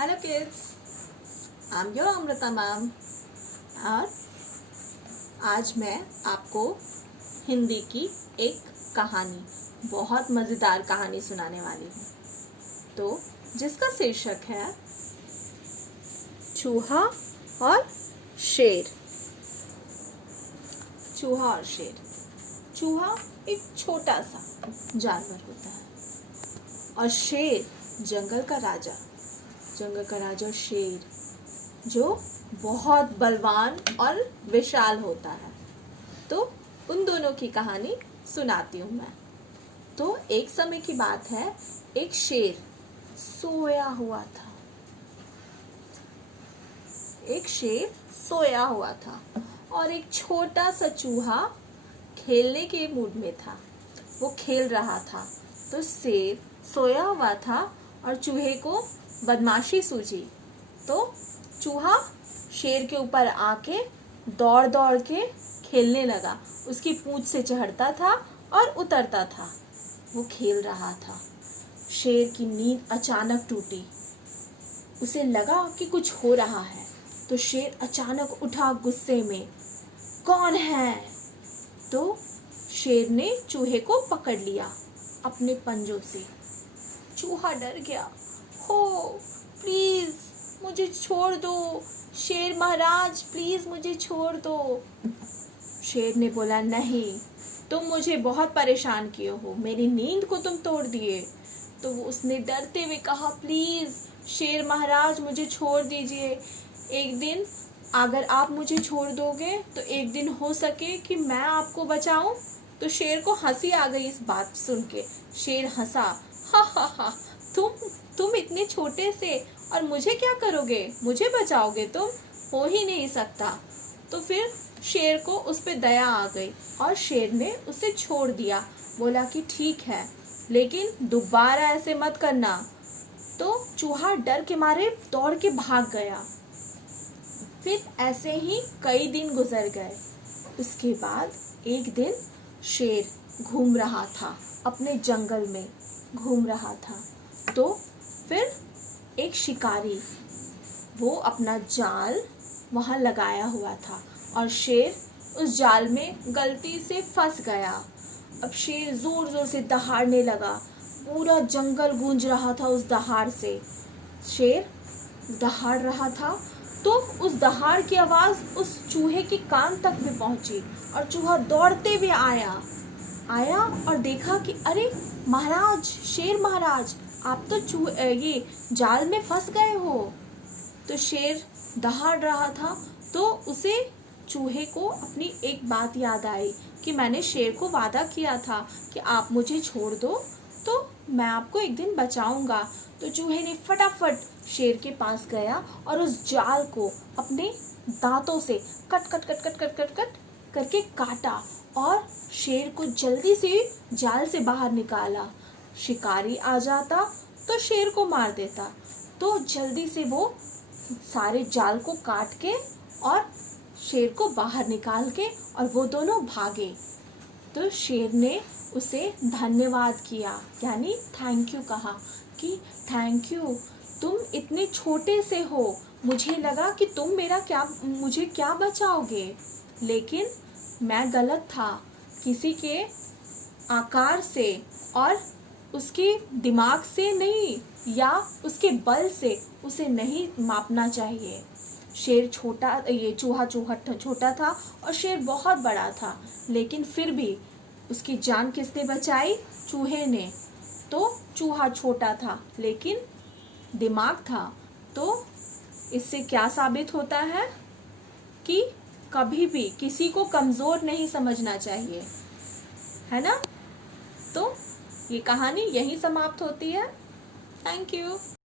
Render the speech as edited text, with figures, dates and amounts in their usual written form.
Hello kids, I am your Amrita ma'am और आज मैं आपको हिंदी की एक कहानी, बहुत मज़ेदार कहानी सुनाने वाली हूँ। तो जिसका शीर्षक है चूहा और शेर। चूहा और शेर। चूहा एक छोटा सा जानवर होता है और शेर जंगल का राजा। जंगल का राजा शेर जो बहुत बलवान और विशाल होता है। तो उन दोनों की कहानी सुनाती हूँ मैं। तो एक समय की बात है, एक शेर सोया हुआ था। एक शेर सोया हुआ था और एक छोटा सा चूहा खेलने के मूड में था। वो खेल रहा था। तो शेर सोया हुआ था और चूहे को बदमाशी सूझी। तो चूहा शेर के ऊपर आके दौड़ दौड़ के खेलने लगा। उसकी पूंछ से चढ़ता था और उतरता था। वो खेल रहा था। शेर की नींद अचानक टूटी। उसे लगा कि कुछ हो रहा है। तो शेर अचानक उठा गुस्से में, कौन है? तो शेर ने चूहे को पकड़ लिया अपने पंजों से। चूहा डर गया। हो, प्लीज मुझे छोड़ दो, शेर महाराज प्लीज मुझे छोड़ दो। शेर ने बोला, नहीं, तुम मुझे बहुत परेशान किए हो, मेरी नींद को तुम तोड़ दिए। तो उसने डरते हुए कहा, प्लीज शेर महाराज मुझे छोड़ दीजिए। एक दिन अगर आप मुझे छोड़ दोगे तो एक दिन हो सके कि मैं आपको बचाऊं। तो शेर को हंसी आ गई इस बात सुन के। शेर हंसा, हा हा हा, तुम इतने छोटे से और मुझे क्या करोगे? मुझे बचाओगे तुम? हो ही नहीं सकता। तो फिर शेर को उस पे दया आ गई और शेर ने उसे छोड़ दिया। बोला कि ठीक है, लेकिन दोबारा ऐसे मत करना। तो चूहा डर के मारे दौड़ के भाग गया। फिर ऐसे ही कई दिन गुजर गए। उसके बाद एक दिन शेर घूम रहा था, अपने जंगल में घूम रहा था। तो फिर एक शिकारी वो अपना जाल वहाँ लगाया हुआ था और शेर उस जाल में गलती से फंस गया। अब शेर जोर जोर से दहाड़ने लगा। पूरा जंगल गूंज रहा था उस दहाड़ से। शेर दहाड़ रहा था तो उस दहाड़ की आवाज़ उस चूहे के कान तक में पहुंची और चूहा दौड़ते हुए आया और देखा कि अरे महाराज, शेर महाराज, आप तो ये जाल में फंस गए हो। तो शेर दहाड़ रहा था तो उसे चूहे को अपनी एक बात याद आई कि मैंने शेर को वादा किया था कि आप मुझे छोड़ दो तो मैं आपको एक दिन बचाऊंगा। तो चूहे ने फटाफट शेर के पास गया और उस जाल को अपने दांतों से कट करके काटा और शेर को जल्दी से जाल से बाहर निकाला। शिकारी आ जाता तो शेर को मार देता। तो जल्दी से वो सारे जाल को काट के और शेर को बाहर निकाल के और वो दोनों भागे। तो शेर ने उसे धन्यवाद किया, यानी थैंक यू कहा कि थैंक यू, तुम इतने छोटे से हो, मुझे लगा कि तुम मुझे क्या बचाओगे, लेकिन मैं गलत था। किसी के आकार से और उसके दिमाग से नहीं या उसके बल से उसे नहीं मापना चाहिए। चूहा छोटा था और शेर बहुत बड़ा था, लेकिन फिर भी उसकी जान किसने बचाई? चूहे ने। तो चूहा छोटा था लेकिन दिमाग था। तो इससे क्या साबित होता है कि कभी भी किसी को कमज़ोर नहीं समझना चाहिए, है ना? तो ये कहानी यहीं समाप्त होती है। Thank you.